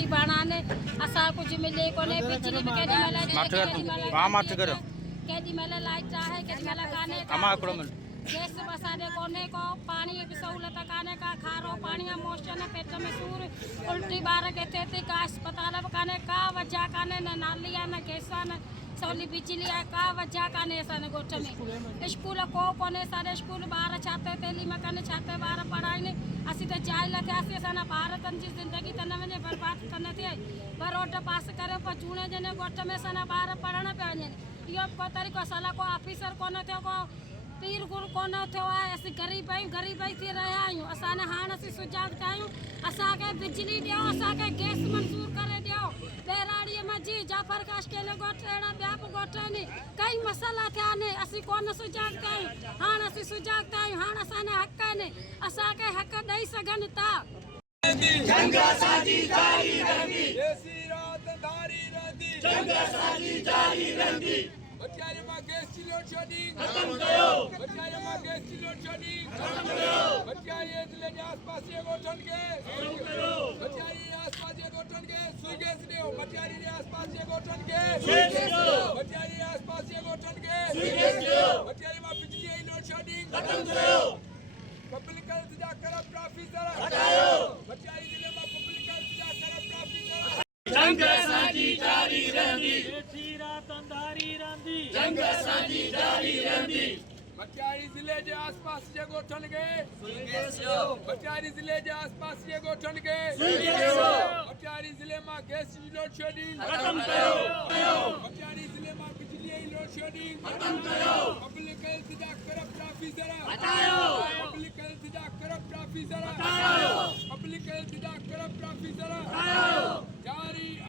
रोटी बनाने असा कुछ मिले कोने बिजली में केदी मला लाइट आहे केदी मला गाने गैस बसाने कोने को पानी की सहूलत काने का खारो पानी मोशन पेट में सूर उल्टी बार के तेती का अस्पताल काने का वजह काने न नालिया न गैसा न सौली बिजली का वजह काने सन गोठ में स्कूल को कोने सारे स्कूल बाहर छाते तेली में कने छाते बाहर पढ़ाई ने असी तो जाय लथे असी सन भारत जी जिंदगी तन वने बर्बाद तन थे बरोट पास करे पर चूणे जने गोठ में सन बाहर पढ़ण पे वने यो को तरीको सला को ऑफिसर कोन थे को पीर गुरु कोन थियो आहे असीं ग़रीब थी रहिया आहियूं असां हाणे असीं सुजाग आहियूं असांखे बिजली ॾियो असांखे गैस मंज़ूर करे ॾियो ॿेराड़ीअ में जी जाफर काश केले ॻोठ अहिड़ा ॿिया बि ॻोठ आहिनि कई मसाला थिया आहिनि असीं कोन सुजाग आहियूं हाणे असीं सुजाग आहियूं हाणे असांजा हक़ आहिनि असांखे हक़ ॾेई सघनि था जंग असांजी जारी रहंदी देसी रात धारी रहंदी जंग असांजी जारी रहंदी बचारे मां गैस की लोड शेडिंग खत्म कयो बचारे मां गैस की लोड शेडिंग खत्म कयो बचारे जिले के आसपास ये गोठन के खत्म करो बचारे आसपास ये गोठन के सुई गैस दो बचारे के आसपास ये गोठन के सुई गैस दो बचारे आसपास ये गोठन के सुई गैस दो बचारे मां बिजली की लोड शेडिंग खत्म करो पब्लिक हेल्थ जा करप्ट ऑफिसर हटाओ बचारे जिले में पब्लिक हेल्थ जा करप्ट ऑफिसर जंग असांजी जारी रहंदी जंग असांजी जारी रहंदी बचारी जिले के आसपास जे गोठन के बचारी जिले के आसपास जे गोठन के बचारी जिले में गैस की लोड शेडिंग खत्म करो बचारी जिले में बिजली की लोड शेडिंग खत्म करो पब्लिक हेल्थ जा करप्ट ऑफिसर हटाओ पब्लिक हेल्थ जा करप्ट ऑफिसर हटाओ पब्लिक हेल्थ जा करप्ट ऑफिसर हटाओ